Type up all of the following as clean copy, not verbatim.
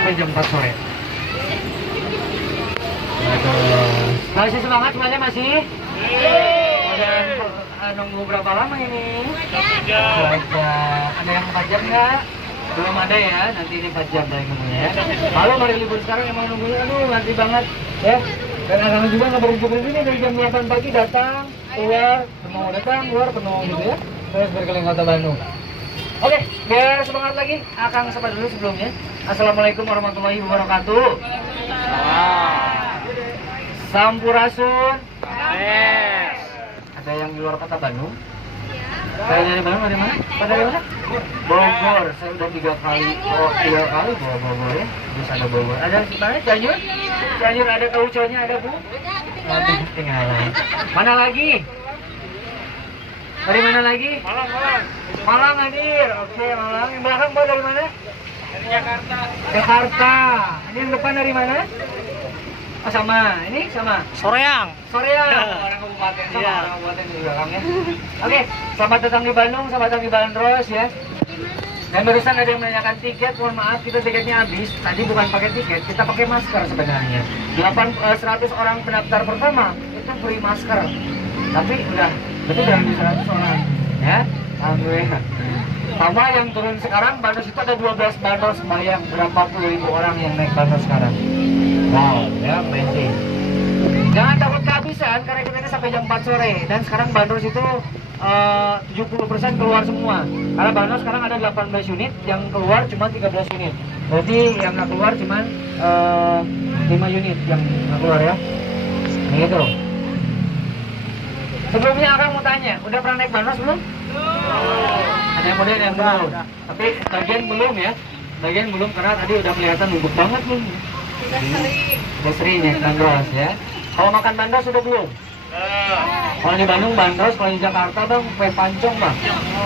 sampai jam 4 sore. Aduh. Masih semangat semuanya masih? Udah nunggu berapa lama ini? 1 jam. 2 jam. Ada yang 4 jam nggak? Belum ada ya, nanti ini 4 jam dari nunggunya ya. Kalau hari libur sekarang emang nunggunya, aduh ngantri banget ya. Dan akan juga nggak berhenti nih dari jam 8 pagi datang, keluar, penuh datang, keluar, penuh gitu ya. Terus berkeliling kota Bandung. Oke, biar semangat lagi, Akang sapa dulu sebelumnya. Assalamualaikum warahmatullahi wabarakatuh. Sampurasun. Ada yang di luar kota Bandung? Saya dari Bandung, dari mana? Dari mana? Bogor. Saya udah 3 kali. Oh, 3 kali bawa Bogor ya. Terus ada Bogor. Ada mana? Cianjur? Cianjur ada kauconya, ada Bu? Aduh, tinggalan. Mana lagi? Dari mana lagi? Malang. Malang hadir. Oke, Malang. Yang belakang Bu dari mana? Dari Jakarta. Jakarta. Ini yang depan dari mana? Oh, sama. Ini sama. Soreang. Soreang. Orang kabupaten sama Iya. orang kabupaten di belakangnya. Oke, selamat datang di Bandung, selamat datang di Bandros ya. Dan barusan ada yang menanyakan tiket, mohon maaf kita tiketnya habis. Tadi bukan pakai tiket, kita pakai masker sebenarnya. 100 orang pendaftar pertama itu free masker. Tapi udah, berarti udah di 100 orang ya. Alhamdulillah. Sama yang turun sekarang, Bandros itu ada 12 Bandros, bayang berapa puluh ribu orang yang naik Bandros sekarang. Wow, ya amazing. Jangan takut kehabisan karena kita ini sampai jam 4 sore. Dan sekarang Bandros itu 70% keluar semua. Karena Bandros sekarang ada 18 unit, yang keluar cuma 13 unit. Berarti yang nggak keluar cuma 5 unit yang nggak keluar ya. Gitu. Sebelumnya Akang mau tanya, udah pernah naik Bandros belum? Ada yang model yang belum. Tapi bagian belum ya. Bagian belum karena tadi udah kelihatan nunggu banget belum. Udah sering naik Bandros ya. Kalau makan Bandros sudah belum? Kalau di Bandung Bandros, kalau di Jakarta bang kue pancong bang,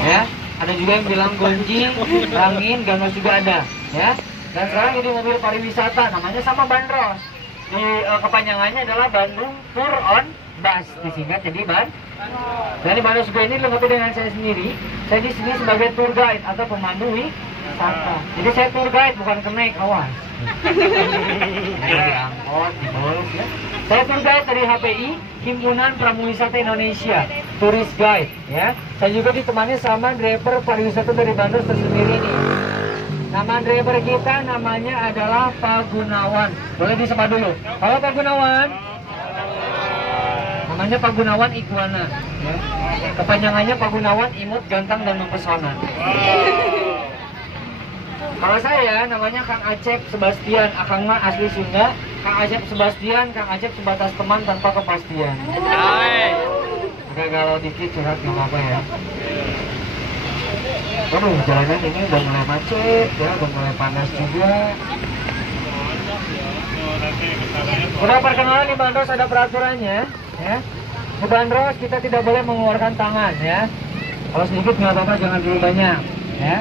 ya. Ada juga yang bilang gonjing, rangin, Bandros juga ada, ya. Dan sekarang ini mobil pariwisata, namanya sama Bandros. Di kepanjangannya adalah Bandung Tour on Bus, disingkat jadi Ban. Dan di Bandros juga ini lengkap dengan saya sendiri. Saya di sini sebagai tour guide atau pemandu wisata. Jadi saya tour guide bukan kenaik, awas. Di angkot, di bus ya. Saya tour guide dari HPI, Himpunan Pramuwisata Indonesia, Tourist Guide ya. Saya juga ditemani sama driver pariwisata dari Bandung tersendiri nih. Nama driver kita namanya adalah Pak Gunawan. Boleh disapa dulu. Halo Pak Gunawan. Namanya Pak Gunawan Iguana ya. Kepanjangannya Pak Gunawan imut, ganteng dan mempesona. Kalau saya namanya Kang Acep Sebastian, Akang mah asli Sunda. Kang Acep Sebastian, Kang Acep sebatas teman tanpa kepastian. Agak galau dikit curhat nggak apa-apa ya. Aduh, jalanan ini udah mulai macet ya, udah mulai panas juga. Udah perkenalan di Bandros ada peraturannya ya. Di Bandros kita tidak boleh mengeluarkan tangan ya. Kalau sedikit nggak apa-apa, jangan dulu banyak ya.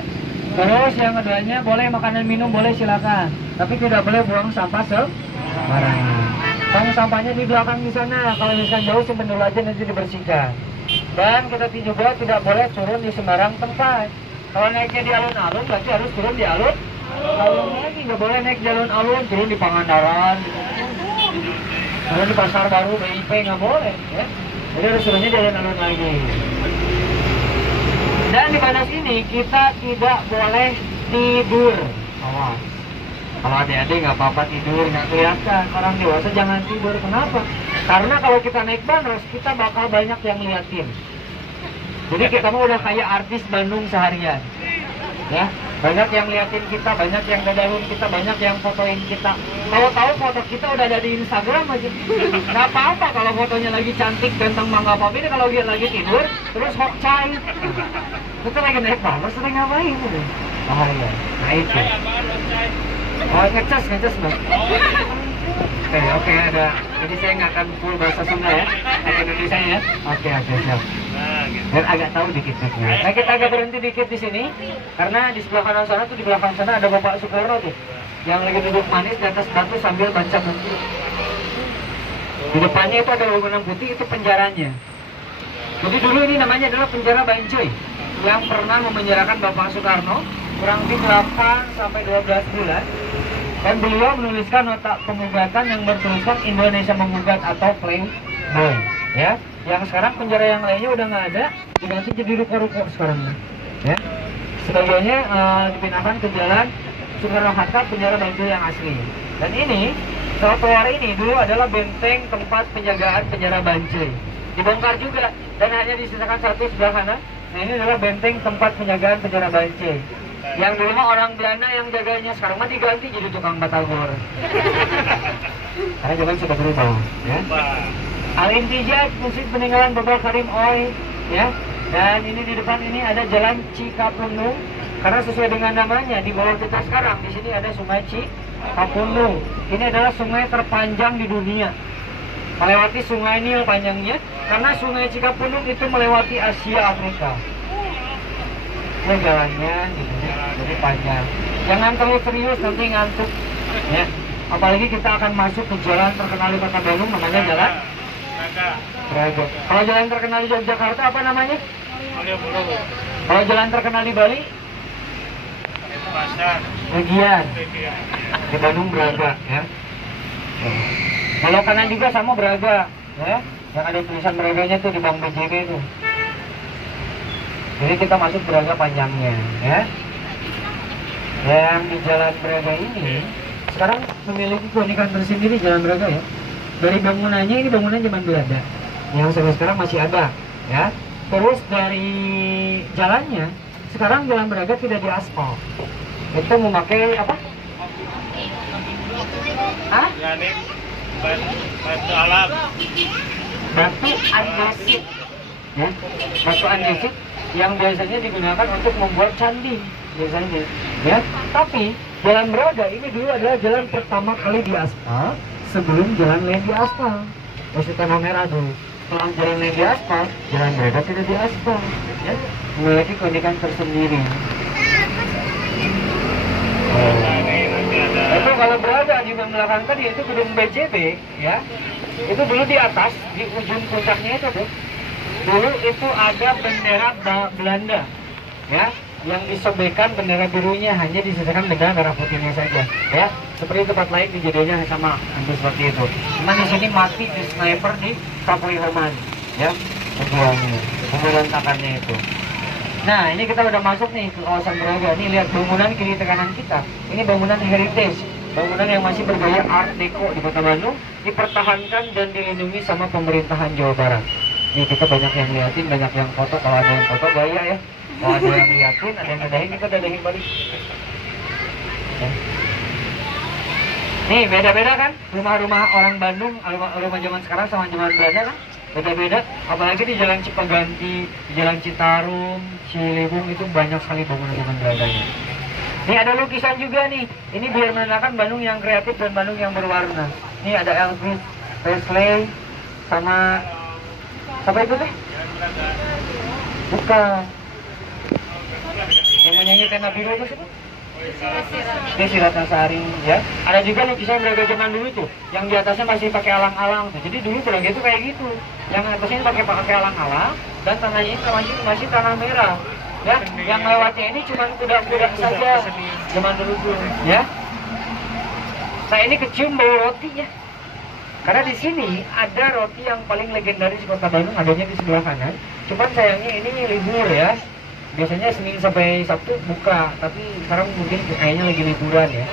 Terus yang keduanya boleh makanan minum boleh silakan, tapi tidak boleh buang sampah sembarangan. Tong sampahnya di belakang di sana. Kalau misalkan jauh simpen dulu aja nanti dibersihkan. Dan kita juga tidak boleh turun di sembarang tempat. Kalau naiknya di alun-alun berarti harus turun di alun. Alun lagi nggak boleh naik di alun-alun, turun di Pangandaran, turun di Pasar Baru, BIP nggak boleh ya. Jadi harus turunnya di alun-alun lagi. Dan di Bandros ini kita tidak boleh tidur. Awas. Kalau adik-adik nggak apa-apa tidur, nggak kelihatan. Orang dewasa jangan tidur. Kenapa? Karena kalau kita naik Bandros, kita bakal banyak yang liatin. Jadi kita mau udah kayak artis Bandung seharian. Ya, banyak yang liatin kita, banyak yang dadahun kita, banyak yang fotoin kita. Tahu-tahu foto kita udah ada di Instagram aja. Nggak apa-apa kalau fotonya lagi cantik, ganteng, mangga apa. Ini kalau dia lagi tidur, terus hot chai. Kita lagi naik Bandros, sering ngapain itu? Bahaya. Nah itu. Oh, ngecas bang. Oke, ada. Jadi saya nggak akan full bahasa Sunda ya, bahasa Indonesia ya. Oke, siap. Dan agak tahu dikit. Nah, kita agak berhenti dikit di sini, karena di sebelah kanan sana tuh, di belakang sana ada Bapak Soekarno tuh, yang lagi duduk manis di atas batu sambil baca buku. Di depannya itu ada bangunan putih, itu penjaranya. Jadi dulu ini namanya adalah penjara Bancoy, yang pernah memenjarakan Bapak Soekarno kurang lebih 8 sampai 12 bulan. Dan beliau menuliskan nota pengugatan yang bertuliskan Indonesia menggugat atau Playboy, ya. Yang sekarang penjara yang lainnya udah nggak ada, diganti jadi ruko-ruko sekarang, ya. Sebagiannya dipindahkan ke jalan Soekarno-Hatta, penjara Bantul yang asli. Dan ini trotoar ini dulu adalah benteng tempat penjagaan penjara Bancai. Dibongkar juga dan hanya disisakan satu sebelah kanan. Nah, ini adalah benteng tempat penjagaan penjara Bancai. Yang dulu mah orang Belanda yang jaganya, sekarang mah diganti jadi tukang batagor. Karena zaman sudah berubah, ya. Al-Intijaj, musik peninggalan Babal Karim Oi, ya. Dan ini di depan ini ada Jalan Cikapundung. Karena sesuai dengan namanya, di bawah kita sekarang di sini ada Sungai Cikapundung. Ini adalah sungai terpanjang di dunia. Melewati Sungai Nil panjangnya, karena Sungai Cikapundung itu melewati Asia Afrika. Ini jalannya gitu, jadi panjang. Jangan terlalu serius, nanti ngantuk, ya. Apalagi kita akan masuk ke jalan terkenal di Kota Bandung, namanya Jalan Braga. Kalau jalan terkenal di Yogyakarta apa namanya? Kalau jalan terkenal di Bali? Legian. Di Bandung Braga, ya. Kalau kanan juga sama Braga, ya. Yang ada tulisan Braganya tuh di Bank BJB itu. Jadi kita masuk Braga panjangnya, ya. Yang di Jalan Braga ini sekarang memiliki keunikan tersendiri Jalan Braga, ya. Dari bangunannya, ini bangunan zaman Belanda yang sampai sekarang masih ada, ya. Terus dari jalannya, sekarang Jalan Braga tidak diaspal. Itu memakai apa? Hah? Batu alam. Batu andesit, ya. Batu andesit yang biasanya digunakan untuk membuat candi biasanya, ya. Tapi Jalan Braga ini dulu adalah jalan pertama kali diaspal sebelum jalan lain diaspal. Masih tanah merah dulu. Setelah jalan lain diaspal, Jalan Braga tidak diaspal, ya. Memiliki keunikan tersendiri. Itu kalau Braga di belakang tadi itu gedung BJB, ya. Itu dulu di atas, di ujung puncaknya itu tuh. Dulu itu ada bendera Belanda, ya, yang disobekkan bendera birunya, hanya disisakan bendera merah putihnya saja, ya. Seperti tempat lain kejadiannya sama, hampir seperti itu. Cuman di sini mati di sniper di Kapui Homan, ya, keduanya, pemberontakannya itu. Nah, ini kita udah masuk nih ke kawasan Braga. Nih lihat bangunan kiri kanan kita. Ini bangunan heritage, bangunan yang masih bergaya Art Deco di Kota Bandung, dipertahankan dan dilindungi sama pemerintahan Jawa Barat. Nih kita banyak yang liatin, banyak yang foto. Kalau ada yang foto gaya, ya. Kalau ada yang liatin, ada yang dadahin, kita dadahin balik. Ya. Nih beda-beda kan rumah-rumah orang Bandung, rumah zaman sekarang sama zaman Belanda kan? Beda-beda, apalagi di Jalan Cipaganti, di Jalan Citarum, Ciliwung, itu banyak sekali bangunan-bangunan Belandanya. Ini ada lukisan juga nih, ini biar menandakan Bandung yang kreatif dan Bandung yang berwarna. Ini ada Elvis Presley sama siapa itu teh? Bukan. Yang menyanyi Tena Biru itu siapa? Desi Ratnasari, ya. Ada juga lukisan Braga zaman dulu tuh, yang di atasnya masih pakai alang-alang tuh. Jadi dulu Braga itu kayak gitu, yang atasnya pakai alang-alang dan tanahnya itu masih tanah merah, ya. Yang lewatnya ini cuma kuda-kuda saja zaman dulu tuh, ya. Nah ini kecium bau roti, ya. Karena di sini ada roti yang paling legendaris di Kota Bandung, adanya di sebelah kanan. Cuman sayangnya ini libur, ya. Biasanya Senin sampai Sabtu buka, tapi sekarang mungkin kayaknya lagi liburan, ya.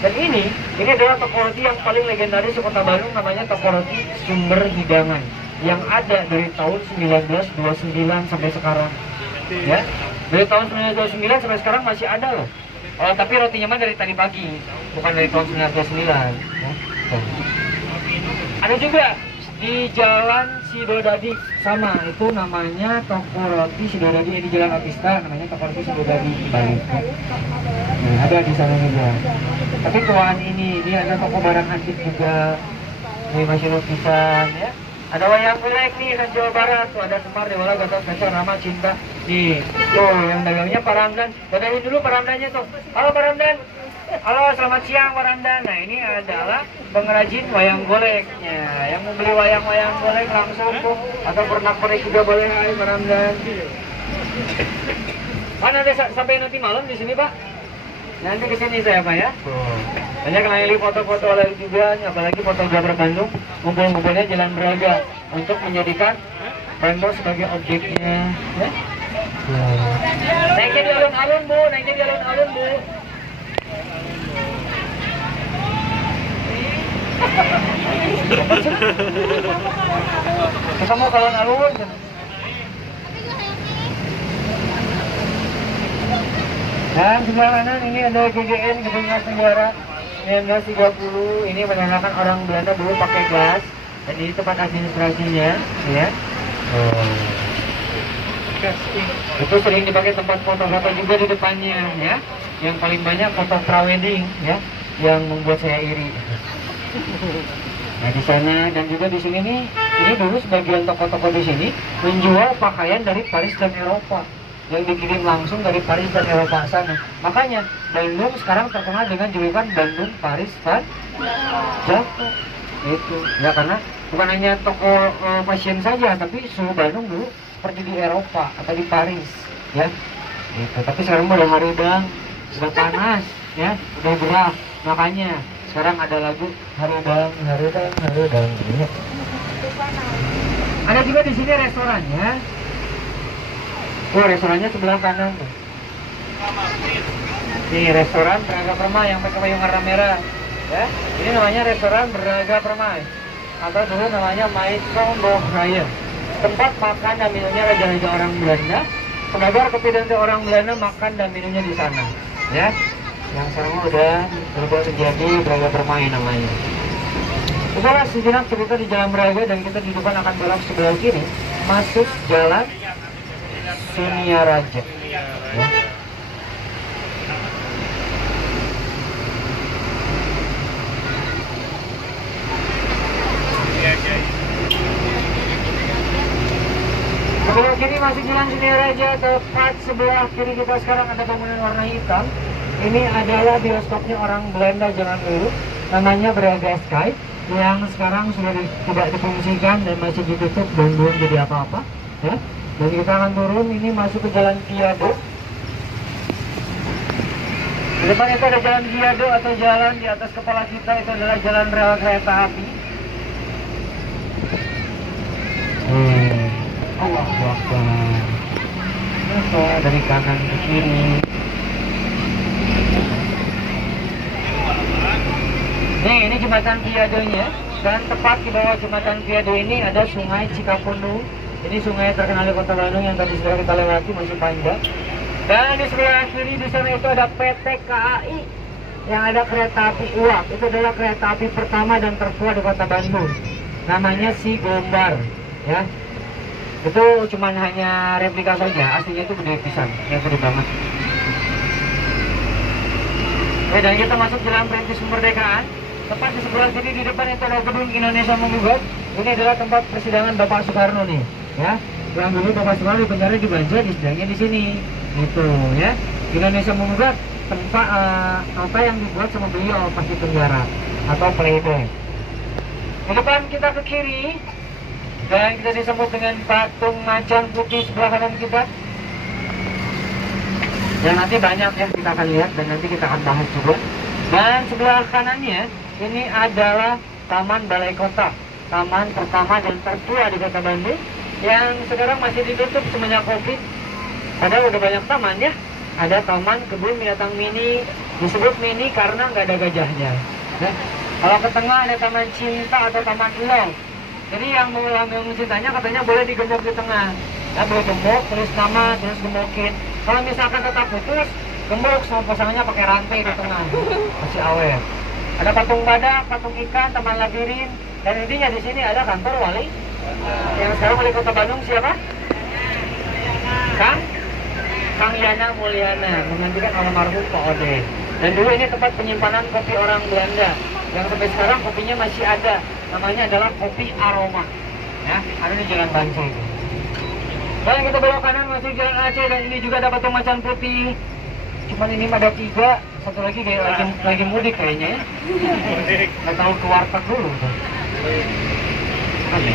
Dan ini adalah toko roti yang paling legendaris di Kota Bandung, namanya toko roti Sumber Hidangan, yang ada dari tahun 1929 sampai sekarang, ya. Dari tahun 1929 sampai sekarang masih ada loh. Tapi rotinya mah dari tadi pagi, bukan dari tahun 1929, ya. Ada juga di Jalan Sidodadi, sama itu namanya toko roti Sidodadi, di Jalan Otista namanya toko roti Sidodadi Bali. Nah, ada di sana juga. Tapi tuan ini ada toko barang antik juga. Ini masih lukisan, ya. Ada wayang golek nih khas Jawa Barat. Tuh ada Semar, Dewala, Gatot Kaca, Rama, Cinta. Nih, tuh yang dagangnya Pak Ramdan. Dadahin dulu Pak Ramdannya tuh. Halo Pak Ramdan. Halo, selamat siang Pak Ramdan. Nah, ini adalah pengrajin wayang goleknya. Yang mau beli wayang-wayang golek langsung tuh, atau pernak-pernik juga boleh. Hai Pak Ramdan. Kan ada sampai nanti malam di sini, Pak? Nanti ke sini saya Pak ya. Tuh. Banyak yang lagi foto-foto lagi juga, apalagi fotografer Bandung ngumpul-ngumpulnya Jalan Braga untuk menjadikan Bandung sebagai objeknya. Ya? Naiknya di alun-alun Bu, naiknya di alun-alun Bu. Kita mau ke alun-alun. Dan sebelah kanan ini ada GGN Gedung Gas Negara 1930. Ini menandakan orang Belanda dulu pakai gas. Dan ini tempat administrasinya, ya. Itu sering dipakai tempat foto-foto juga di depannya, ya. Yang paling banyak foto prawedding, ya, yang membuat saya iri. Nah di sana dan juga di sini nih, ini dulu sebagian toko-toko di sini menjual pakaian dari Paris dan Eropa yang dikirim langsung dari Paris dan Eropa sana. Makanya Bandung sekarang terkenal dengan julukan Bandung Paris Van Java. Itu ya karena bukan hanya toko fashion saja, tapi suhu Bandung dulu seperti di Eropa atau di Paris, ya. Itu. Tapi sekarang udah haridang, sudah panas, ya, udah gerah. Makanya sekarang ada lagu haridang. Ya. Ada juga di sini restorannya. Oh, restorannya sebelah kanan tuh. Ini restoran Braga Permai yang pakai payung warna merah. Ya, ini namanya restoran Braga Permai atau dulu namanya Maison Bohraya. Tempat makan dan minumnya raja-raja orang Belanda. Penabar kopi dan teh orang Belanda makan dan minumnya di sana. Ya, yang sekarang udah berubah menjadi Braga Permai namanya. Setelah sejenak cerita di Jalan Braga dan kita di depan akan belok sebelah kiri masuk Jalan Sunia Raja. Ya. Sebelah kiri masuk Jalan Sunia Raja, tepat sebelah kiri kita sekarang ada bangunan warna hitam. Ini adalah bioskopnya orang Belanda zaman dulu, namanya Braga Sky, yang sekarang sudah tidak difungsikan dan masih ditutup dan belum jadi apa-apa. Ya. Dan kita akan turun ini masuk ke Jalan Viado. Di depan itu ada Jalan Viado atau jalan di atas kepala kita itu adalah jalan rel kereta api. Allahu Akbar. Dari kanan ke kiri. Nih, ini jembatan Viadonya. Dan tepat di bawah jembatan Viado ini ada Sungai Cikapundung. Ini sungai terkenal di Kota Bandung yang tadi sudah kita lewati, masih panjang. Dan di sebelah kiri di sana itu ada PT KAI yang ada kereta api uap. Itu adalah kereta api pertama dan tertua di Kota Bandung. Namanya Si Gombar, ya. Itu cuman hanya replika saja, aslinya itu gede pisan, yang gede banget. Oke, dan kita masuk Jalan Perintis Kemerdekaan. Tepat di sebelah kiri di depan itu ada gedung Indonesia Menggugat. Ini adalah tempat persidangan Bapak Soekarno nih, ya. Yang dulu Bapak Soekarno di penjara di Banjar, disidangnya di sini, gitu, ya. Indonesia Menggugat tempat apa yang dibuat sama beliau pas di penjara atau playboy. Di depan kita ke kiri dan kita disebut dengan patung macan putih sebelah kanan kita. Dan nanti banyak yang kita akan lihat dan nanti kita akan bahas juga. Dan sebelah kanannya ini adalah Taman Balai Kota, taman pertama dan tertua di Kota Bandung yang sekarang masih ditutup semenjak Covid. Padahal udah banyak taman ya. Ada Taman Kebun Binatang Mini, disebut mini karena nggak ada gajahnya. Ya. Kalau ke tengah ada Taman Cinta atau Taman Love. Jadi yang mau langgeng cintanya katanya boleh digemuk di tengah. Ya, boleh gemuk, tulis nama, terus gemukin. Kalau misalkan tetap putus, gemuk sama pasangannya pakai rantai di tengah. Masih awet. Ada patung badak, patung ikan, taman labirin, dan intinya di sini ada kantor wali. Yang sekarang wali Kota Bandung siapa? Kang Yana Mulyana, menggantikan almarhum Pak Ode. Dan dulu ini tempat penyimpanan kopi orang Belanda. Yang sampai sekarang kopinya masih ada. Namanya adalah Kopi Aroma. Ya, ada di Jalan Banci. Dan kita belok kanan masuk Jalan Aceh dan ini juga ada patung macan putih. Cuman ini ada 3, satu lagi kayak lagi mudik kayaknya ya. Nggak tahu ke warteg dulu tuh. Oke.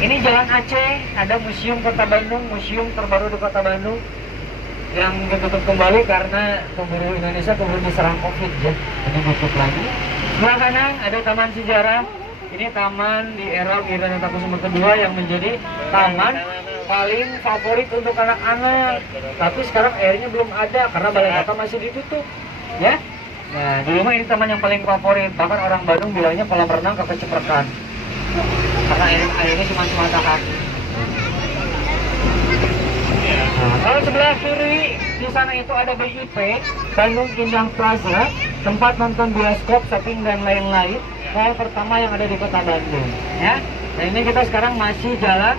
Ini Jalan Aceh, ada Museum Kota Bandung, museum terbaru di Kota Bandung. yang ditutup kembali karena keburu Indonesia keburu diserang COVID ya, jadi tutup lagi. Sebelah kanan ada taman sejarah. Ini taman di era Wirana Takusumo kedua yang menjadi taman paling favorit untuk anak-anak. Tapi sekarang airnya belum ada karena balai kota masih ditutup, ya. Nah, di rumah ini taman yang paling favorit. Bahkan orang Bandung bilangnya kolam renang kekeciprekan. Karena airnya cuma semata kaki. Nah, kalau sebelah kiri di sana itu ada BIP, Bandung Indah Plaza, tempat nonton bioskop, shopping dan lain-lain. Mall pertama yang ada di kota Bandung, ya. Nah ini kita sekarang masih jalan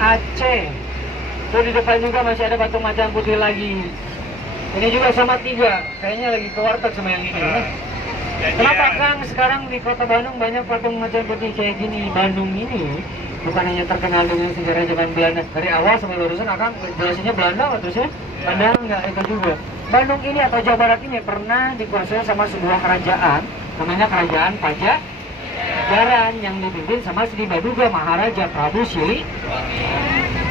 Aceh. Tuh di depan juga masih ada Batu Macan Putih lagi. Ini juga sama 3, kayaknya lagi ke warteg sama yang ini. Ya. Kenapa Kang sekarang di kota Bandung banyak patung macan putih kayak gini? Bandung ini bukan hanya terkenal dengan sejarah zaman Belanda. Dari awal sampai lurusan akan jelasinnya Belanda terusnya Padahal nggak itu juga. Bandung ini atau Jawa Barat ini pernah dikuasai sama sebuah kerajaan, namanya Kerajaan Pajajaran yang dipimpin sama Sri Baduga Maharaja Prabu Siliwangi.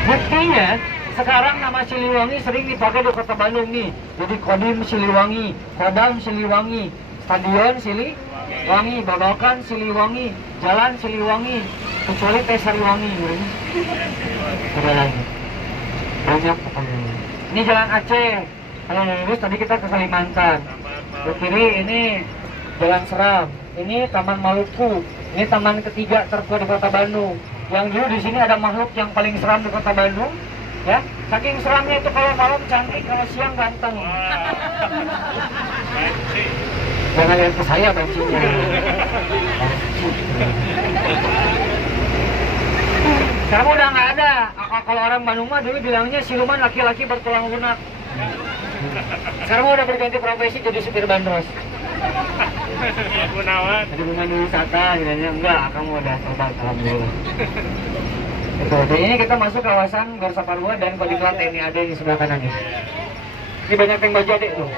Buktinya sekarang nama Siliwangi sering dipakai di kota Bandung nih. Jadi Kodim Siliwangi, Kodam Siliwangi, Stadion Siliwangi, Babakan Siliwangi, Jalan Siliwangi, kecuali Teh Sariwangi. Ada lagi. Banyak pokoknya. Ini Jalan Aceh. Kalau lurus tadi kita ke Kalimantan. Ke kiri ini Jalan Seram. Ini Taman Maluku. Ini taman ketiga tertua di kota Bandung. Yang dulu di sini ada makhluk yang paling seram di kota Bandung. Ya, saking seramnya itu kalau malam cantik, kalau siang ganteng. Jangan lihat ke saya bancinya. Kamu udah nggak ada. Kalau orang Bandung mah dulu bilangnya siluman laki-laki bertulang lunak. Sekarang udah berganti profesi jadi supir bandros. Gunawan. Jadi pemandu wisata, bilangnya enggak, kamu udah tobat, alhamdulillah. Itu, dan ini kita masuk kawasan Gor Saparua dan Kodiklat TNI AD di sebelah kanan ini. Ini banyak tank baju adek tuh.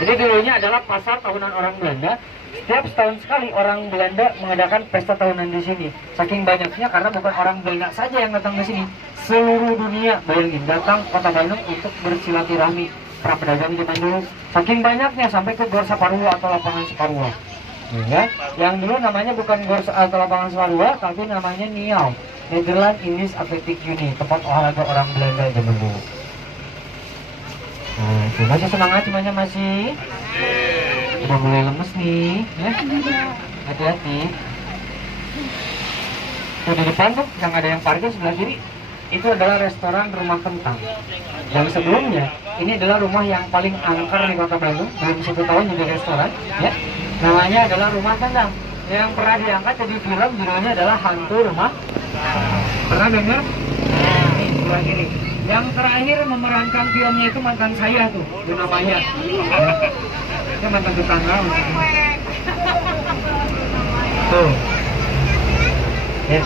Jadi dulunya adalah pasar tahunan orang Belanda. Setiap setahun sekali orang Belanda mengadakan pesta tahunan di sini. Saking banyaknya karena bukan orang Belanda saja yang datang ke sini, seluruh dunia bayangin datang kota Bandung untuk bersilaturahmi para pedagang di Bandung. Saking banyaknya sampai ke Gor Saparua atau lapangan Saparua. Ya, yang dulu namanya bukan Gor atau lapangan Saparua, tapi namanya NIAU, Nederland Indies Athletic Unie, tempat olahraga orang Belanda zaman dulu. Nah, itu masih semangat, cumanya masih udah mulai lemes nih, ya. Hati-hati. Tuh di depan tuh yang ada yang parkir sebelah kiri, itu adalah restoran Rumah Kentang. Yang sebelumnya ini adalah rumah yang paling angker di kota Bandung, belum 1 tahun jadi restoran, ya. Namanya adalah Rumah Kentang. Yang pernah diangkat jadi film judulnya adalah Hantu Rumah. Pernah dengar? Nah, ini sebelah kiri. Yang terakhir memerankan filmnya itu mantan saya tuh, Luna Maya. Itu mantan tetangga. Tuh. Ya.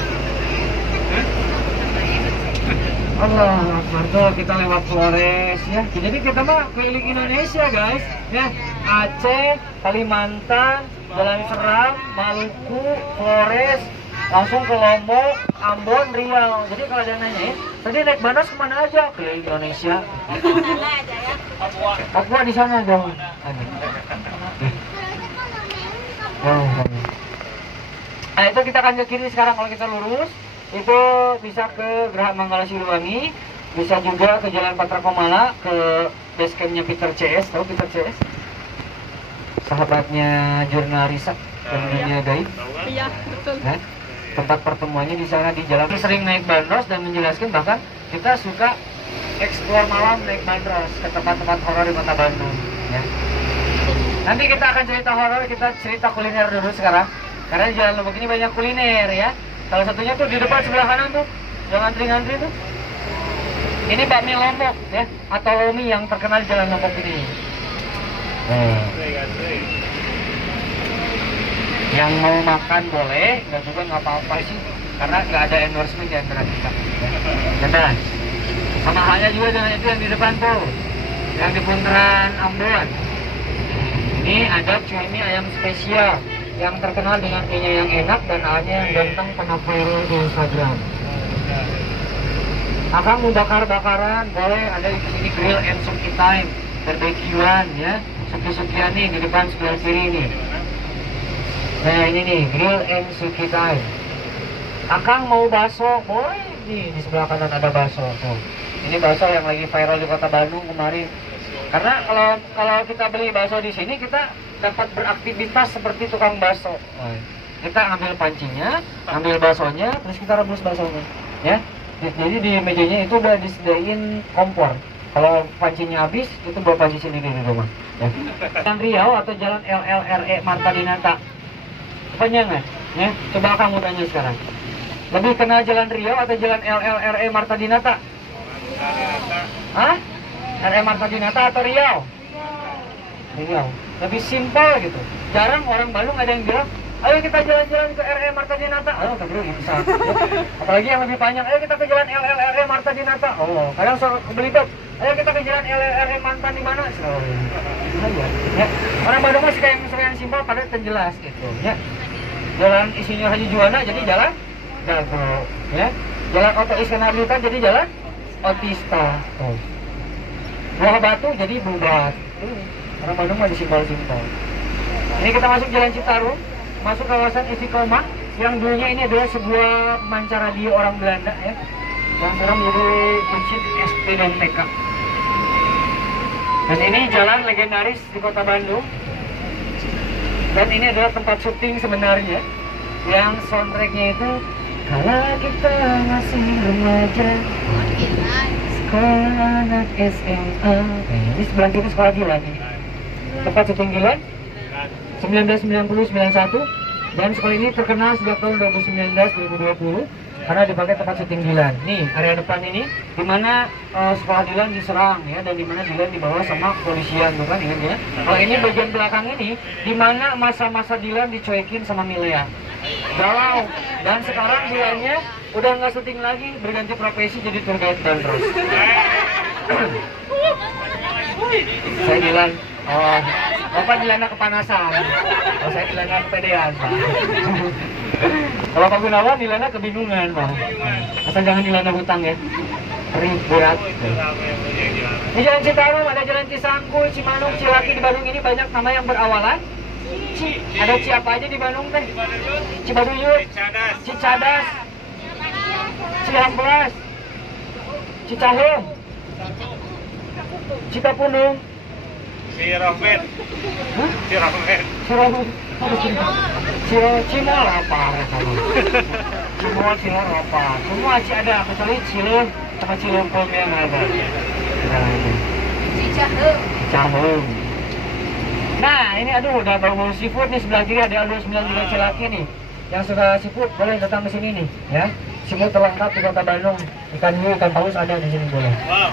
Allah Akbar, tuh kita lewat Flores ya. Jadi kita mah keliling Indonesia guys ya. Aceh, Kalimantan, Jalan Seram, Maluku, Flores, langsung ke Lombok, Ambon, Riau. Jadi kalau ada nanyain, tadi naik bandros kemana aja? Keliling Indonesia. Papua di sana dong. Nah itu kita akan ke kiri sekarang. Kalau kita lurus itu bisa ke Geraha Manggala Siliwangi, bisa juga ke Jalan Patra Komala, ke base campnya Peter CS. Tahu Peter CS? Sahabatnya jurnal riset dan dunia gaib. Iya, betul. Nah, tempat pertemuannya di sana di jalan. Sering naik bandros dan menjelaskan bahkan kita suka explore malam naik bandros ke tempat-tempat horor di kota Bandung. Ya. Nanti kita akan cerita horor, kita cerita kuliner dulu sekarang. Karena di Jalan Lombok ini banyak kuliner ya. Salah satunya tuh di depan sebelah kanan tuh, yang ngantri-ngantri tuh. Ini bakmi Lombok ya, atau lomi yang terkenal di Jalan Lombok ini. Yang mau makan boleh, nggak juga nggak apa-apa sih, karena nggak ada endorsement di antara kita. Benar. Sama halnya juga dengan itu yang di depan tuh, yang di Bundaran Ambon. Ini ada cumi ayam spesial yang terkenal dengan mie yang enak dan ayamnya yang ganteng pernah viral di Instagram. Akang mau bakar-bakaran, boleh. Ada di sini grill and suki time, barbekyuan ya. Suki-sukian nih di depan sebelah kiri nih. Nah ini nih grill and suki time. Akang mau bakso, boleh nih di sebelah kanan ada bakso tuh. Ini bakso yang lagi viral di kota Bandung kemarin. Karena kalau kita beli bakso di sini kita dapat beraktivitas seperti tukang bakso. Kita ambil pancinya, ambil baksonya, terus kita rebus baksonya, ya. Jadi di mejanya itu udah disediain kompor. Kalau pancinya habis, itu bawa panci sendiri di rumah. Ya. Jalan Riau atau Jalan LLRE Marta Dinata? Kepanjangan, ya. Coba kamu tanya sekarang. Lebih kenal Jalan Riau atau Jalan LLRE Marta Dinata? Hah? RE Marta Dinata atau Riau? Riau. Lebih simpel gitu. Jarang orang Bandung ada yang bilang, ayo kita jalan-jalan ke RE Marta Dinata. Oh, keburu bisa. Apalagi yang lebih panjang, ayo kita ke Jalan LLRE Marta Dinata. Oh, kadang soal belibet. Ayo kita ke Jalan LLRE Mantan di mana? Oh, ya. Orang Bandung mah suka yang simpel, padahal jelas gitu. Ya. Jalan Insinyur Haji Juanda jadi jalan Dago. Ya. Jalan Oto Iskandar Hatta jadi jalan Otista. Oh. Buah Batu jadi Bubat. Orang Bandung mah disimpel-simpel. Ini kita masuk Jalan Citarum, masuk kawasan Istiqomah, yang dulunya ini adalah sebuah pemancar radio orang Belanda ya, yang sekarang menjadi masjid SD dan TK. Dan ini jalan legendaris di kota Bandung. Dan ini adalah tempat syuting sebenarnya, yang soundtracknya itu kalau kita masih remaja, sekolah anak SMA. Ini sebelah kiri sekolah Gilan ini. Tempat syuting Gilan 1990-91, dan sekolah ini terkenal sejak tahun 2019-2020 karena dipakai tempat syuting Dilan. Nih area depan ini dimana sekolah Dilan diserang ya, dan dimana Dilan dibawa sama kepolisian, bukan ingat ya. Kalau ini bagian belakang ini dimana masa-masa Dilan dicuekin sama Milea. Galau, dan sekarang Dilannya udah nggak syuting lagi, berganti profesi jadi tour guide bandros. Saya Dilan. Oh, Bapak Dilana kepanasan. Oh, saya Dilana kepedean, Pak. Kalau Pak Gunawan Dilana kebingungan, Pak. Asal jangan Dilana hutang ya. Sering berat. Di Jalan Citarum ada Jalan Cisangkui, Cimanuk, Cilaki. Di Bandung ini banyak nama yang berawalan Ci. Ada Ci apa aja di Bandung teh? Cibaduyut, Cicadas, Cihampelas, Cicahem, Cikapundung, Ciromet. Cimol apa? Cimol apa? Semua Ci ada, kecuali Cileuh sama Cileumpung yang ada. Cicahem. Nah ini aduh udah bau seafood nih, sebelah kiri ada Alur 92 Cilaki nih. Yang suka seafood boleh datang ke sini nih ya. Seafood terlengkap di kota Bandung. Ikan hiu, ikan paus ada di sini boleh. Wow.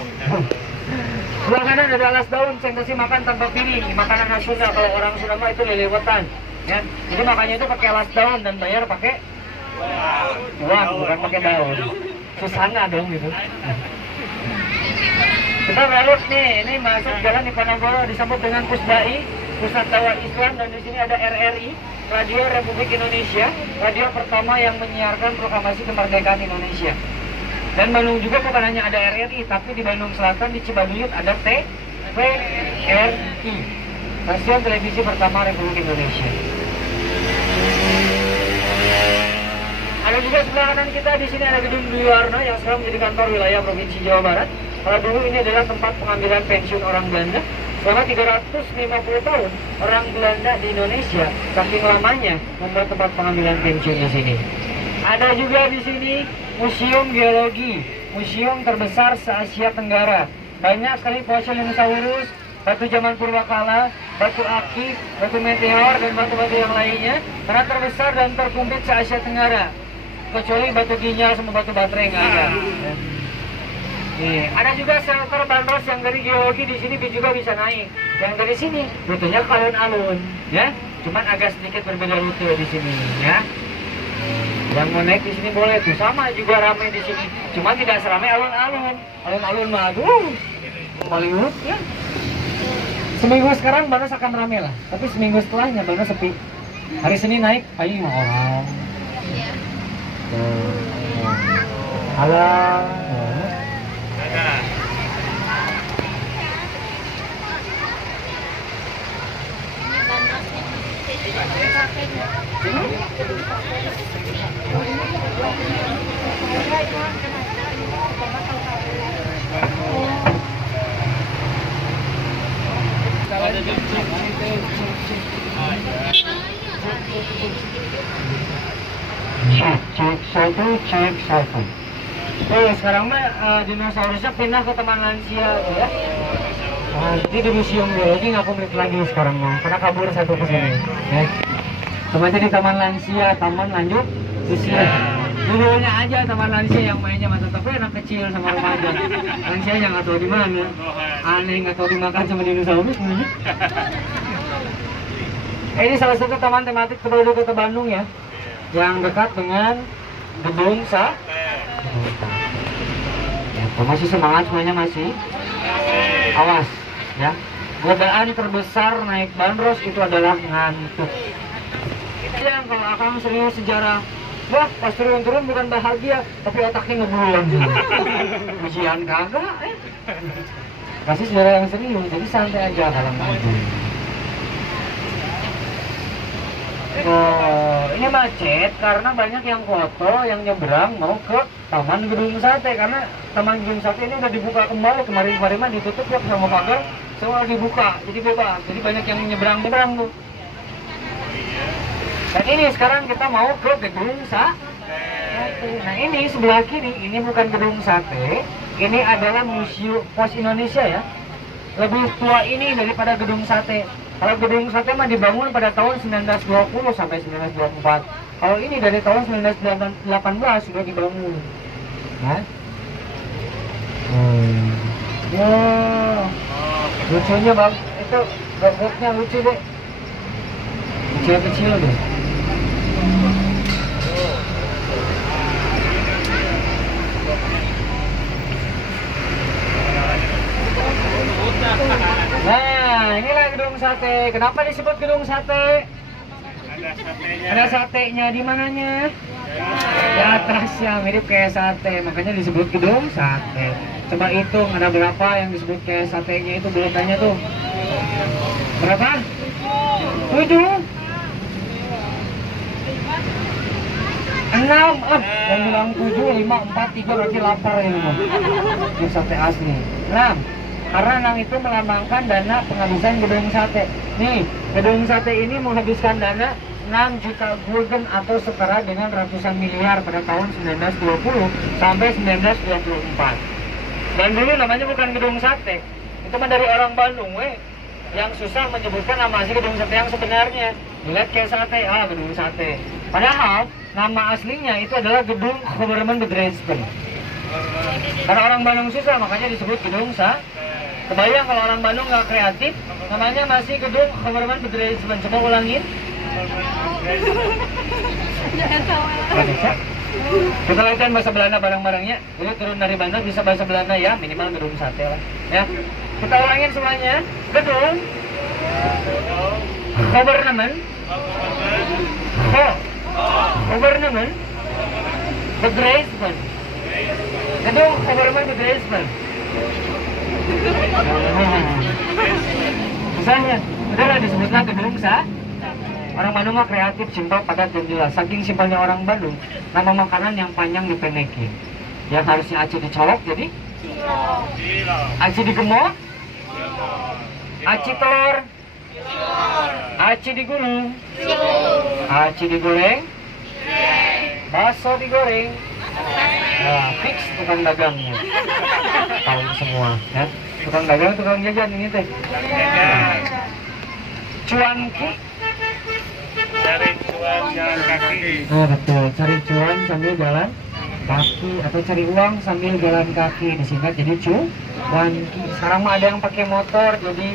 Sebelah kanan ada alas daun, saya kasih makan tanpa piring. Makanan khas Sunda, kalau orang Sunda mah itu lelewetan ya. Jadi makanya itu pakai alas daun dan bayar pakai uang, bukan pakai daun. Susana dong gitu. Kita belok nih, ini masuk jalan Diponegoro, disambut dengan Pusdai, Pusat Dakwah Islam, dan di sini ada RRI, Radio Republik Indonesia, radio pertama yang menyiarkan proklamasi kemerdekaan Indonesia. Dan Bandung juga bukan hanya ada RRI, tapi di Bandung Selatan di Cibaduyut ada TVRI, stasiun televisi pertama Republik Indonesia. Ada juga sebelah kanan kita, di sini ada gedung Dwi Warna yang sekarang menjadi kantor wilayah Provinsi Jawa Barat. Kalau dulu ini adalah tempat pengambilan pensiun orang Belanda. Selama 350 tahun orang Belanda di Indonesia saking lamanya membuat tempat pengambilan pensiun di sini. Ada juga di sini Museum Geologi, museum terbesar se-Asia Tenggara. Banyak sekali fosil dinosaurus, batu zaman purbakala, batu aktif, batu meteor, dan batu-batu yang lainnya. Karena terbesar dan terkumpit se-Asia Tenggara. Kecuali batu ginjal sama batu baterai nggak ada. Nih, ada juga shelter bandros yang dari geologi di sini juga bisa naik. Yang dari sini rutenya ke alun-alun, ya. Cuman agak sedikit berbeda rute di sini, ya. Yang mau naik di sini boleh tuh, sama juga ramai di sini. Cuma tidak seramai alun-alun. Alun-alun mah aduh, Hollywood ya. Seminggu sekarang bandros akan ramai lah, tapi seminggu setelahnya bandros sepi. Hari Senin naik, ayo 5 orang. Alah. Cek satu. Oh, sekarang mah dinosaurusnya pindah ke taman lansia ya. Nanti di museum biologi nggak komplit lagi sekarang mah, karena kabur satu ke sini. Ya. Tempatnya di taman lansia, taman lanjut usia. Dulunya aja taman lansia yang mainnya masa tapi anak kecil sama remaja. Lansia yang nggak tahu di mana. Aneh nggak tahu dimakan sama dinosaurus. Ini salah satu taman tematik penduduk Kota Bandung ya, yang dekat dengan gedung ya, masih semangat semuanya masih. Awas ya, godaan terbesar naik bandros itu adalah ngantuk. Yang kalau akang serius sejarah, wah pas turun-turun bukan bahagia, tapi otaknya ngebuang. Ujian kagak kasih sejarah yang serius, jadi santai aja kalau ngantuk. Oh, ini macet karena banyak yang foto yang nyebrang mau ke Taman Gedung Sate, karena Taman Gedung Sate ini udah dibuka kembali. Kemarin mah ditutup ya sama pagar, semua dibuka jadi bebas, jadi banyak yang nyebrang tuh. Dan ini sekarang kita mau ke Gedung Sate. Nah ini sebelah kiri, ini bukan Gedung Sate, ini adalah Museum Pos Indonesia ya. Lebih tua ini daripada Gedung Sate. Kalau Gedung Sate mah dibangun pada tahun 1920 sampai 1924. Kalau ini dari tahun 1918 sudah dibangun. Ya. Wow. Lucunya bang, itu goboknya lucu deh. Kecil deh. Nah, inilah Gedung Sate. Kenapa disebut Gedung Sate? Ada satenya di mananya? Di atasnya, mirip kayak sate, makanya disebut Gedung Sate. Coba hitung ada berapa yang disebut kayak satenya itu, belokannya tuh. Berapa? 7. 6. Yang bilang 7, 5, 4, 3 berarti lapar ini mah. Ini sate asli. 6. Karena 6 itu melambangkan dana penghabisan Gedung Sate. Nih, Gedung Sate ini menghabiskan dana 6 juta gulden atau setara dengan ratusan miliar pada tahun 1920 sampai 1924. Dan dulu namanya bukan Gedung Sate. Itu mah dari orang Bandung, yang susah menyebutkan nama asli Gedung Sate yang sebenarnya. Dilihat kayak sate, Gedung Sate. Padahal nama aslinya itu adalah Gedung Government Bedrespen. Karena orang Bandung susah, makanya disebut Gedung Sate. Kebayang kalau orang Bandung nggak kreatif, namanya masih Gedung Government Bedrespen. Coba ulangin. Kita latihan bahasa Belanda bareng-barengnya. Dulu turun dari bandar bisa bahasa Belanda ya, minimal Gedung Sate lah. Ya, kita ulangin semuanya. Gedung Government Government Bedrespen. Gedung Government Bedrespen. Misalnya, udahlah disebutlah Gedung Sate. Orang Bandung mah kreatif, simpel, padat, dan jelas. Saking simpelnya orang Bandung, nama makanan yang panjang dipendekin. Yang harusnya aci dicolok jadi aci digemok, aci telur, aci digulung, aci digoreng, bakso digoreng. Nah, fix tukang dagangnya. Tahu semua ya. Tukang dagang, tukang jajan ini teh. Cuanki. Cari cuan jalan kaki. Oh betul, cari cuan sambil jalan kaki atau cari uang sambil jalan kaki, disingkat jadi cuanki. Sekarang mah ada yang pakai motor jadi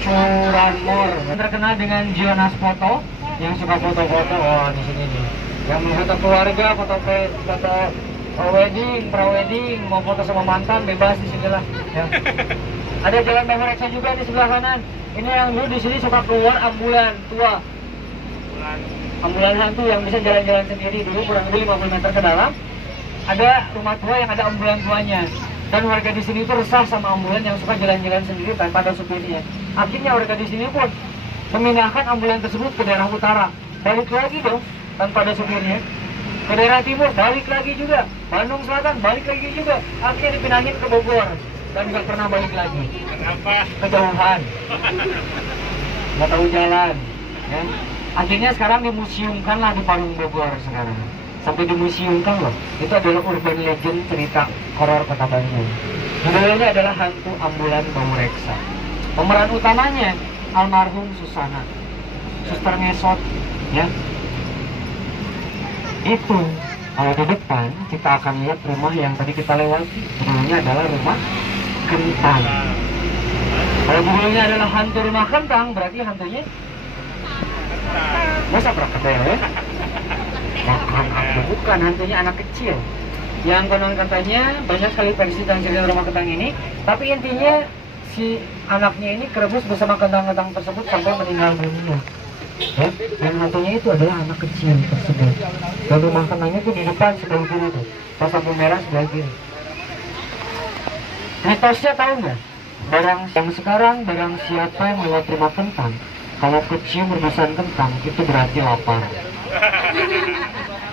curanmor. Terkenal dengan Jonas Foto yang suka foto-foto. Oh di sini nih. Yang foto keluarga, foto wedding, pra-wedding, mau foto sama mantan bebas di sini lah. Ya. Ada jalan Bahureksa juga di sebelah kanan. Ini yang dulu di sini suka keluar ambulan tua. Ambulan hantu yang bisa jalan-jalan sendiri, dulu kurang lebih 50 meter ke dalam ada rumah tua yang ada ambulan tuanya, dan warga di sini itu resah sama ambulan yang suka jalan-jalan sendiri tanpa ada supirnya. Akhirnya warga di sini pun memindahkan ambulans tersebut ke daerah utara. Balik lagi dong, tanpa ada supirnya. Ke daerah timur, balik lagi juga. Bandung Selatan, balik lagi juga. Akhirnya dipindahin ke Bogor. Dan nggak pernah balik lagi. Kenapa? Kejauhan. Nggak tahu jalan. Ya. Akhirnya sekarang dimuseumkan lah di Parung Bogor sekarang. Sampai dimuseumkan loh. Itu adalah urban legend cerita horor Kota Bandung. Judulnya adalah Hantu Ambulan Bau Reksa. Pemeran utamanya almarhum Susana, suster ngesot, ya. Itu kalau di depan kita akan lihat rumah yang tadi kita lewati. Judulnya adalah Rumah Kentang. Kalau judulnya adalah Hantu Rumah Kentang, berarti hantunya masa krokodil ya? Bukan, hantunya anak kecil. Yang konon katanya banyak sekali versi dan cerita Rumah Kentang ini, tapi intinya si anaknya ini kerebus bersama kentang-kentang tersebut sampai meninggal dunia. Ya, yang hantunya itu adalah anak kecil tersebut. Dan rumah kentangnya itu di depan sebelah kiri tuh, pas lampu merah sebelah kiri. Mitosnya tahu nggak? Barang yang sekarang, barang siapa yang lewat rumah kentang, kalau kecium rebusan kentang itu berarti lapar.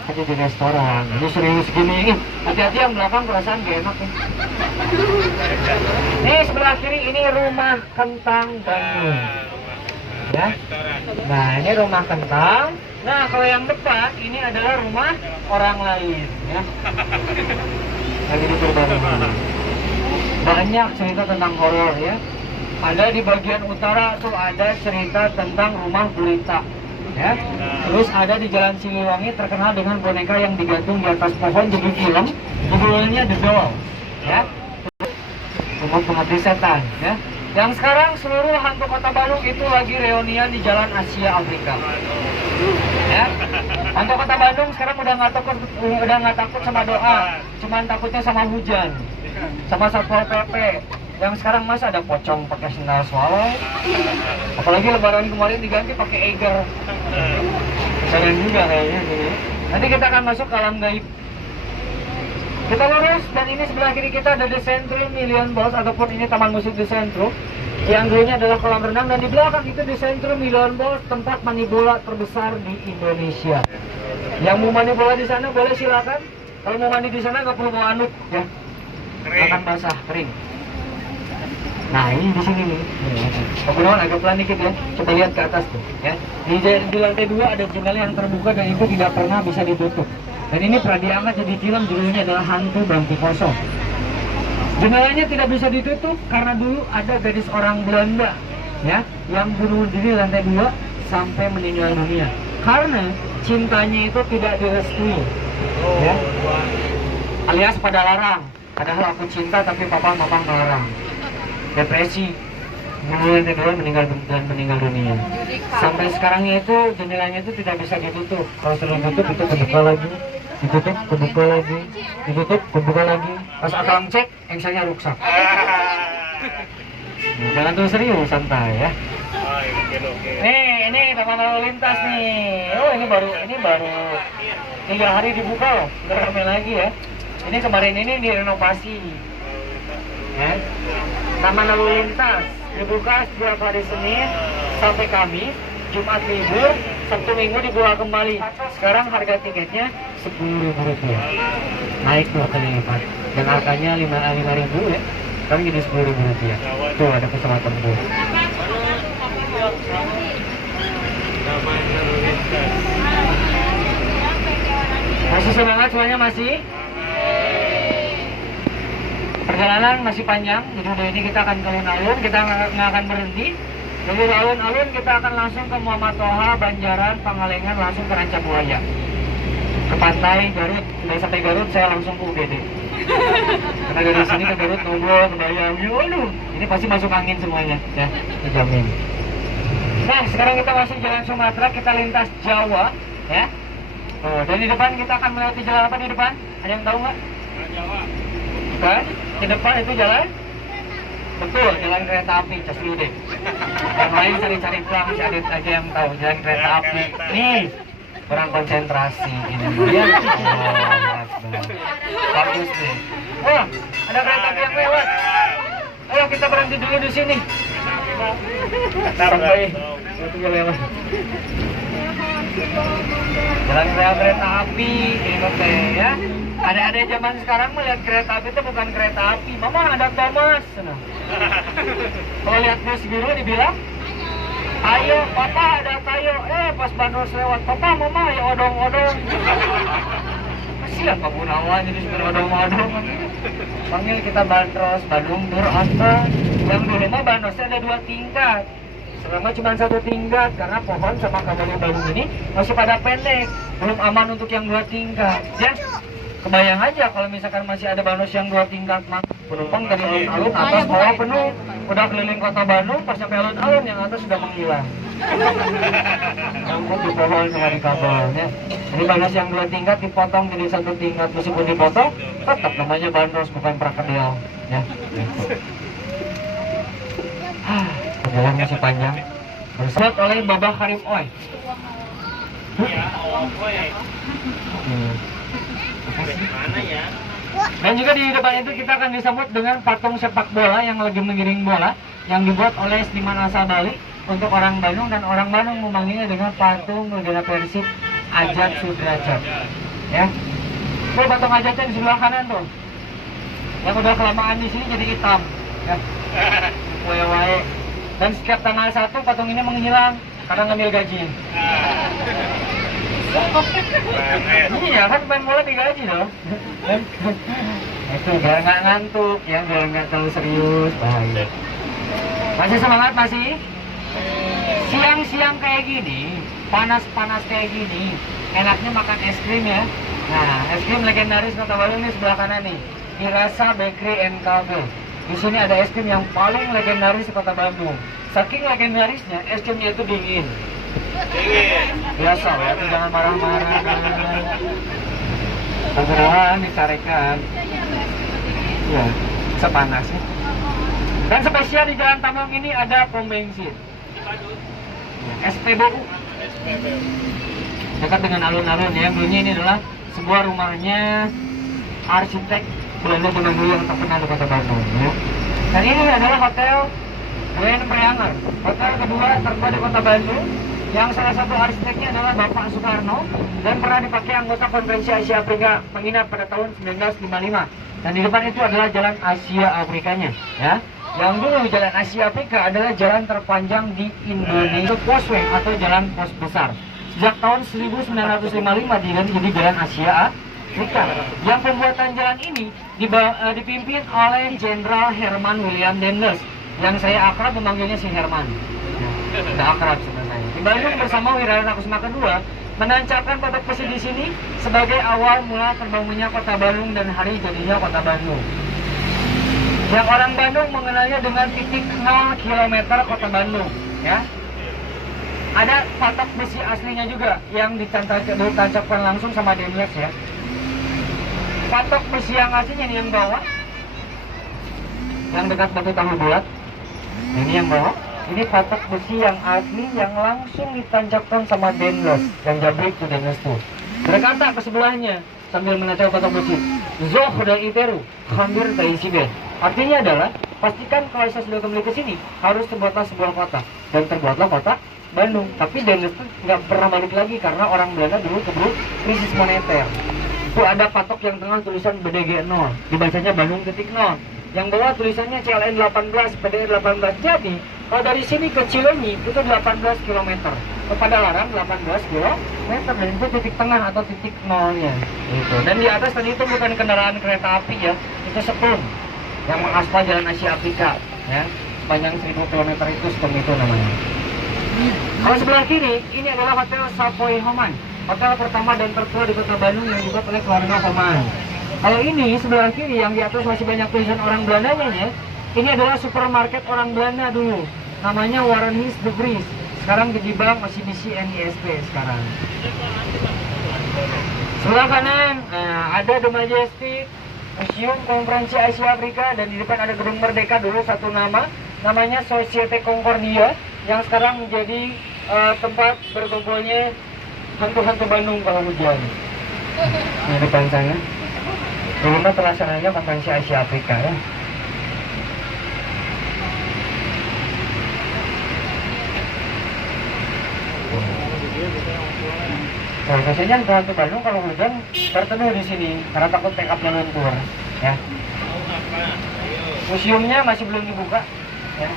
Aja di restoran, ini serius gini. Hati-hati yang belakang perasaan gak enak nih. Nih sebelah kiri ini Rumah Kentang Bandung. Ya. Nah ini Rumah Kentang. Nah kalau yang depan ini adalah rumah orang lain. Ya. Lagi diperbarui. Banyak cerita tentang horor ya. Ada di bagian utara tuh ada cerita tentang rumah gurita. Ya. Terus ada di Jalan Siliwangi terkenal dengan boneka yang digantung di atas pohon jadi film, judulnya The Doll, ya. Rumah Pengabdi Setan, ya. Yang sekarang seluruh hantu Kota Bandung itu lagi reunian di Jalan Asia Afrika, ya. Hantu Kota Bandung sekarang udah nggak takut sama doa, cuman takutnya sama hujan, sama satpol PP. Yang sekarang masa ada pocong pakai sendal swallow, apalagi lebaran kemarin diganti pakai Eiger. Keren juga kayaknya gini. Nanti kita akan masuk ke alam gaib. Kita lurus dan ini sebelah kiri kita ada The Centrum Million Balls ataupun ini Taman Musik The Centrum. Yang dulunya adalah kolam renang dan di belakang itu The Centrum Million Balls, tempat mani bola terbesar di Indonesia. Yang mau mani bola di sana boleh silakan. Kalau mau mandi di sana nggak perlu bawa anduk ya. Akan basah, kering. Nah ini di sini nih, kebetulan agak pelan dikit ya. Coba lihat ke atas tuh, ya. Di lantai 2 ada jendela yang terbuka dan itu tidak pernah bisa ditutup. Dan ini pernah diangkat jadi film, judulnya adalah Hantu Bangku Kosong. Jendelanya tidak bisa ditutup karena dulu ada gadis orang Belanda, ya, yang bunuh diri di lantai 2 sampai meninggal dunia karena cintanya itu tidak direstui, ya. Alias pada larang. Padahal aku cinta tapi papa mama melarang. Depresi, meninggal dunia. Sampai sekarangnya itu jendelanya itu tidak bisa ditutup. Kalau sudah ditutup itu kebuka lagi, ditutup kebuka lagi, ditutup kebuka lagi. Pas akang cek, engsanya rusak. Nah, jangan tuh serius, santai ya. Ini taman lalu lintas nih. Oh ini baru 3 hari dibuka loh, udah ramai lagi ya. Ini kemarin ini direnovasi. Ya. Taman lalu lintas dibuka setiap hari Senin sampai Kamis, Jumat libur, Sabtu Minggu dibuka kembali. Sekarang harga tiketnya Rp10.000, naik 2 kali lipat. Dan harganya Rp5.000 ya, sekarang jadi Rp10.000. Tuh ada pesawat tempur. Masih semangat semuanya masih? Perjalanan masih panjang, jadi dari ini kita akan ke alun-alun, kita nggak akan berhenti. Dari alun-alun kita akan langsung ke Muhammad Toha, Banjaran, Pangalengan, langsung ke Rancabuaya, ke pantai Garut. Dari sampai Garut saya langsung ke UGD. Karena dari sini ke Garut ngobrol, ke Bayam, waduh, ini pasti masuk angin semuanya, ya, dijamin. Nah, sekarang kita masuk jalan Sumatera, kita lintas Jawa, ya. Oh, dan di depan kita akan melewati jalan apa di depan? Ada yang tahu nggak? Jawa. Bukan? Di depan itu jalan? Betul, jalan kereta api, cas dulu deh. Yang lain cari-cari pulang, si Adit aja yang tahu jalan kereta api. Nih, kurang konsentrasi ini. Ya, bagus deh. Wah, ada kereta api yang lewat. Ayo kita berhenti dulu di sini. Sampai itu lewat. Jalan rel kereta api ini teh ya. Ada zaman sekarang melihat kereta api itu bukan kereta api. Mama ada Thomas. Nah. Kalau lihat bus biru dibilang, ayo papa ada tayo. Pas bandros lewat, papa mama ya odong-odong. Siapa Gunawan jadi super odong-odong. Panggil kita bandros, Bandung Dur Onto. Yang dulu mah bandrosnya ada 2 tingkat. Selama cuma 1 tingkat karena pohon sama kawanan Bandung ini masih pada pendek, belum aman untuk yang 2 tingkat. Ya, kebayang aja kalau misalkan masih ada bandros yang 2 tingkat, mah penumpang dari alun-alun atas bawah penuh, udah keliling kota Bandung, pas sampai alun-alun yang atas sudah menghilang. Nyangkut di pohon sama di kabelnya. Jadi bandros yang 2 tingkat dipotong jadi 1 tingkat, meskipun dipotong tetap namanya bandros bukan prakedel. Ya. Jalan masih panjang. Bersuat oleh Babah Karim Oi. Mana ya? Dan juga di depan itu kita akan disambut dengan patung sepak bola yang lagi mengiring bola yang dibuat oleh seniman asal Bali untuk orang Bandung, dan orang Bandung memanggilnya dengan patung legenda Persib Ajat Sudrajat. Ya. Tuh patung Ajatnya di sebelah kanan tuh. Yang udah kelamaan di sini jadi hitam. Ya. Wae-wae. Dan setiap tanggal 1 patung ini menghilang karena ngambil gaji. Iya kan main bola digaji loh. Itu biar nggak ngantuk, ya biar nggak terlalu serius, bahaya. Masih semangat masih? Siang-siang kayak gini, panas-panas kayak gini, enaknya makan es krim ya. Nah, es krim legendaris Kota Bandung ini sebelah kanan nih, Irasa Bakery and Cafe. Di sini ada es krim yang paling legendaris di Kota Bandung. Saking legendarisnya, es krimnya itu dingin. Biasa ya, itu jangan marah-marah. Beneran dicarikan. Ya, sepanas ya. Dan spesial di Jalan Tamong ini ada pom bensin. SPBU. Dekat dengan alun-alun ya. Yang dulunya ini adalah sebuah rumahnya arsitek Belanda zaman dulu yang terkenal di Kota Bandung ya. Dan ini adalah Hotel Grand Preanger, hotel kedua tertua di Kota Bandung, yang salah satu arsiteknya adalah Bapak Soekarno dan pernah dipakai anggota Konferensi Asia Afrika menginap pada tahun 1955. Dan di depan itu adalah Jalan Asia Afrikanya ya. Yang dulu Jalan Asia Afrika adalah jalan terpanjang di Indonesia, Posway atau jalan pos besar. Sejak tahun 1955 diganti jadi Jalan Asia Afrika. Yang pembuatan jalan ini dipimpin oleh Jenderal Herman William Dendels, yang saya akrab memanggilnya si Herman. Sudah akrab sebenarnya. Di Bandung bersama Wirarata Kusuma kedua menancapkan patok besi di sini sebagai awal mula terbangunnya Kota Bandung dan hari jadinya Kota Bandung. Yang orang Bandung mengenalnya dengan titik 0 km Kota Bandung, ya. Ada patok besi aslinya juga yang ditancapkan langsung sama Dendels ya. Patok besi yang aslinya ini yang bawah, yang dekat batu tahu bulat. Ini yang bawah. Ini patok besi yang asli yang langsung ditancapkan sama Dendels dan jabrik tuh Dendels tuh. Berkata ke sebelahnya sambil menatap patok besi, Zoh dan Iteru, hampir Taisibe. Artinya adalah pastikan kalau saya sudah kembali ke sini harus terbuatlah sebuah kota, dan terbuatlah kota Bandung. Tapi Dendels tuh nggak pernah balik lagi karena orang Belanda dulu keburu krisis moneter. Itu ada patok yang tengah tulisan BDG 0, dibacanya Bandung titik 0. Yang bawah tulisannya CLN 18, PDR 18. Jadi kalau dari sini ke Cileunyi itu 18 km, kepada Larang 18 km, dan itu titik tengah atau titik nolnya gitu. Dan di atas tadi itu bukan kendaraan kereta api ya, itu sepung yang mengaspal Jalan Asia Afrika ya, panjang 1000 km itu sepung itu namanya. Kalau sebelah kiri ini adalah Hotel Savoy Homan, hotel pertama dan tertua di Kota Bandung yang dibuat oleh keluarga Homan. Kalau ini sebelah kiri yang di atas masih banyak tulisan orang Belandanya ya, ini adalah supermarket orang Belanda dulu, namanya Warren His de Vries. Sekarang dijibang masih di CNISP sekarang. Sebelah kanan ada The Majestic, Museum Konferensi Asia Afrika, dan di depan ada Gedung Merdeka dulu satu nama, namanya Societe Concordia, yang sekarang menjadi tempat berkumpulnya hantu-hantu Bandung kalau hujan. Di depan sana. Dulu mah terlaksananya Konferensi Asia Afrika ya. Nah, biasanya untuk hantu Bandung kalau hujan berteduh di sini karena takut pickupnya luntur. Ya. Museumnya masih belum dibuka. Ya.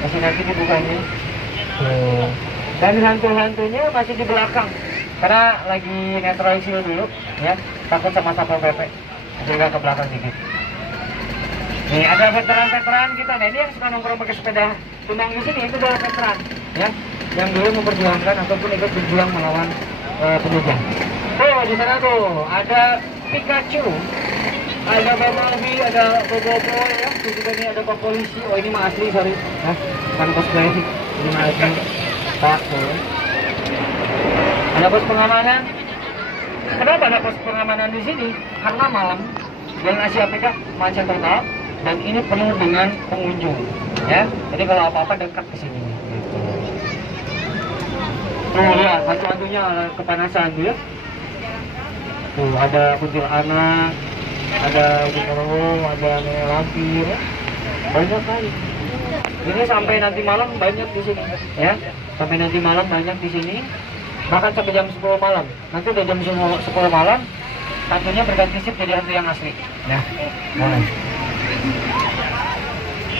Masih nanti dibuka ini. Tuh. Dan hantu-hantunya masih di belakang karena lagi netralisir dulu, ya. Takut sama satpol pp. Jaga ke belakang dikit. Nih ada veteran-veteran kita. Nah ini yang suka nongkrong pakai sepeda tunang di sini itu adalah veteran, ya. Yang dulu memperjuangkan ataupun ikut berjuang melawan penjajah. Tuh di sana tuh ada Pikachu, ada Bumblebee, ada Boboiboy, ya. Terus juga ini ada Pak Polisi. Oh ini mah asli, sorry, ya. Bukan cosplay sih, ini mah asli. Pak, tuh. Ada pos pengamanan. Kenapa ada pos pengamanan di sini? Karena malam Jalan Asia Afrika macet total dan ini penuh dengan pengunjung, ya. Jadi kalau apa-apa dekat ke sini. Tuh ya, hantu-hantunya kepanasan tuh ya. Tuh ada kuntilanak, ada genderuwo, ada nenek lampir, ya. Banyak kali. Ini sampai nanti malam banyak di sini, ya. Sampai nanti malam banyak di sini. Bahkan sampai jam 10 malam. Nanti udah jam 10 malam, hantunya berganti sip jadi hantu yang asli. Ya, boleh.